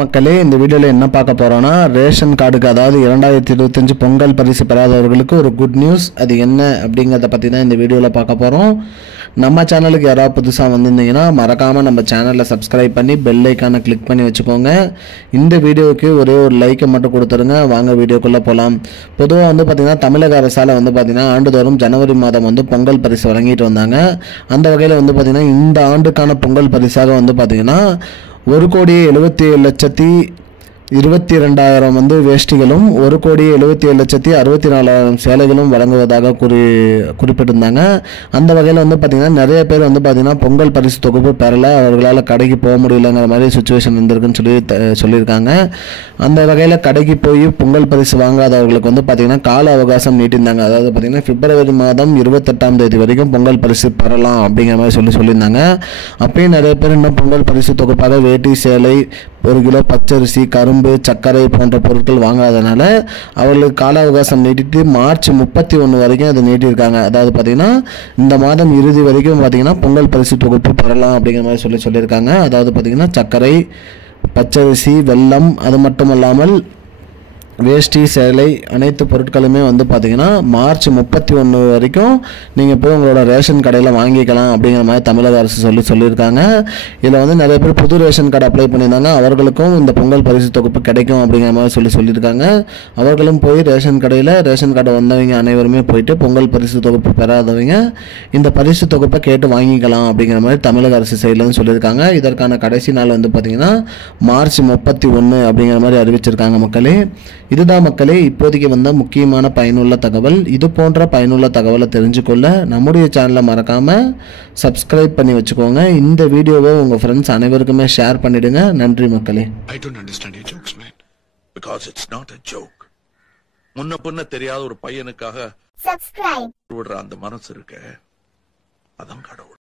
மக்களே இந்த வீடியோவில் என்ன பார்க்க போகிறோன்னா ரேஷன் கார்டுக்கு அதாவது 2025 பொங்கல் பரிசு பெறாதவர்களுக்கு ஒரு குட் நியூஸ். அது என்ன அப்படிங்கிறத பற்றி தான் இந்த வீடியோவில் பார்க்க போகிறோம். நம்ம சேனலுக்கு யாராவது புதுசாக வந்திருந்தீங்கன்னா மறக்காமல் நம்ம சேனலில் சப்ஸ்கிரைப் பண்ணி பெல் ஐக்கானை கிளிக் பண்ணி வச்சுக்கோங்க. இந்த வீடியோவுக்கு ஒரே ஒரு லைக்கை மட்டும் கொடுத்துருங்க. வாங்க வீடியோக்குள்ளே போகலாம். பொதுவாக பார்த்திங்கன்னா தமிழக அரசால் பார்த்திங்கன்னா ஆண்டுதோறும் ஜனவரி மாதம் பொங்கல் பரிசு வழங்கிட்டு வந்தாங்க. அந்த வகையில் பார்த்திங்கன்னா இந்த ஆண்டுக்கான பொங்கல் பரிசாக பார்த்திங்கன்னா 1,77,22,000 வேஷ்டிகளும் 1,77,64,000 சேலைகளும் வழங்குவதாக குறிப்பிட்டிருந்தாங்க. அந்த வகையில் பார்த்திங்கன்னா நிறைய பேர் பார்த்திங்கன்னா பொங்கல் பரிசு தொகுப்பு பெறலை, அவர்களால் கடைக்கு போக முடியலைங்கிற மாதிரி சுச்சுவேஷன் இருந்திருக்குன்னு சொல்லியிருக்காங்க. அந்த வகையில் கடைக்கு போய் பொங்கல் பரிசு வாங்காதவர்களுக்கு பார்த்திங்கன்னா கால அவகாசம் நீட்டிருந்தாங்க. அதாவது பார்த்திங்கன்னா பிப்ரவரி மாதம் 28ஆம் தேதி வரைக்கும் பொங்கல் பரிசு பெறலாம் அப்படிங்கிற மாதிரி சொல்லியிருந்தாங்க. அப்பயும் நிறைய பேர் இன்னும் பொங்கல் பரிசு தொகுப்பாக வேட்டி, சேலை, 1 கிலோ பச்சரிசி, கரும்பு, சர்க்கரை போன்ற பொருட்கள் வாங்காதனால அவர்களுக்கு கால அவகாசம் நீட்டிட்டு மார்ச் 31 வரைக்கும் அதை நீட்டியிருக்காங்க. அதாவது பார்த்திங்கன்னா இந்த மாதம் இறுதி வரைக்கும் பார்த்திங்கன்னா பொங்கல் பரிசு தொகுப்பு பெறலாம் அப்படிங்கிற மாதிரி சொல்லியிருக்காங்க. அதாவது பார்த்திங்கன்னா சர்க்கரை, பச்சரிசி, வெல்லம், அது மட்டும் இல்லாமல் வேஷ்டி, சேலை அனைத்து பொருட்களுமே பார்த்திங்கன்னா மார்ச் 31 வரைக்கும் நீங்கள் போய் உங்களோட ரேஷன் கடையில் வாங்கிக்கலாம் அப்படிங்கிற மாதிரி தமிழக அரசு சொல்லியிருக்காங்க. இதில் நிறைய பேர் புது ரேஷன் கார்டு அப்ளை பண்ணியிருந்தாங்க. அவர்களுக்கும் இந்த பொங்கல் பரிசு தொகுப்பு கிடைக்கும் அப்படிங்கிற மாதிரி சொல்லியிருக்காங்க. அவர்களும் போய் ரேஷன் கடையில் ரேஷன் கார்டு வந்தவங்க அனைவருமே போயிட்டு பொங்கல் பரிசு தொகுப்பு பெறாதவங்க இந்த பரிசு தொகுப்பை கேட்டு வாங்கிக்கலாம் அப்படிங்கிற மாதிரி தமிழக அரசு சைட்லேருந்து சொல்லியிருக்காங்க. இதற்கான கடைசி நாள் பார்த்திங்கன்னா மார்ச் 31 அப்படிங்கிற மாதிரி அறிவிச்சிருக்காங்க. மக்களே, இதுதான் மக்களே இப்போதைக்கு முக்கியமான பயனுள்ள தகவல். இது போன்ற பயனுள்ள தகவலை தெரிஞ்சுக்கொள்ள நம்முடைய சேனலை மறக்காமல் சப்ஸ்கிரைப் பண்ணி வச்சுக்கோங்க. இந்த வீடியோவை உங்கள் ஃப்ரெண்ட்ஸ் அனைவருக்குமே ஷேர் பண்ணிடுங்க. நன்றி மக்களே. I don't understand your jokes, man. Because it's not a joke. முன்ன பின்ன தெரியாத ஒரு பையனுக்காக சப்ஸ்கிரைப் விடுற அந்த மனசு இருக்க, அதான் கடவுள்.